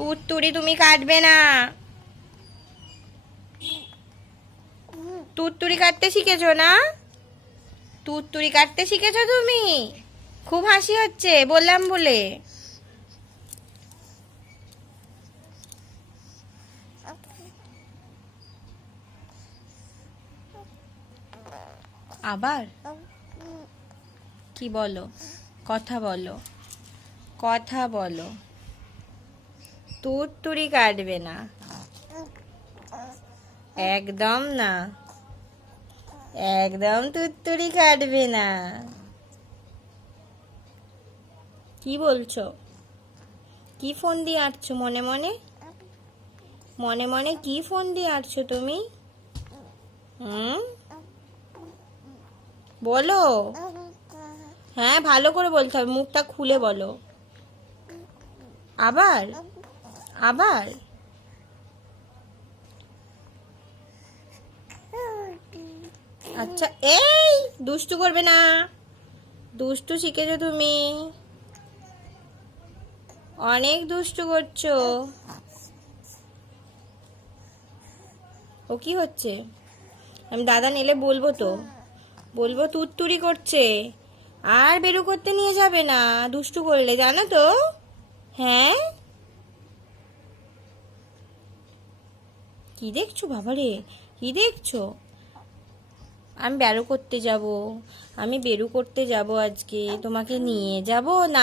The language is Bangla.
তুড়তুড়ি তুমি কাটবে না। তুড়তুড়ি কাটতে শিখেছো না? তুড়তুড়ি কাটতে শিখেছো তুমি? খুব হাসি হচ্ছে বললাম বলে। আবার কি বলো? কথা বলো, কথা বলো। তুড়তুড়ি কাটবে না, একদম না, একদম তুড়তুড়ি কাটবে না। কি বলছো? কি ফোন দিয়ে আঁটছো মনে মনে? মনে মনে কি ফোন দিয়ে আঁটছো তুমি? হুম, বলো। হ্যাঁ, ভালো করে বলতে হবে, মুখটা খুলে বলো। আবার, আবার। আচ্ছা, এই দুষ্টু করবে না। দুষ্টু শিখেছো তুমি, অনেক দুষ্টু করছো। ও কি হচ্ছে? আমি দাদা নিলে বলবো তো, বলবো তুড়তুড়ি করছে। আর বেরু করতে নিয়ে যাবে না দুষ্টু করলে, জানো তো? হ্যাঁ, কি দেখছো বাবারে? কি দেখছো? আমি বেরু করতে যাব, আমি বেরু করতে যাব আজকে, তোমাকে নিয়ে যাব না?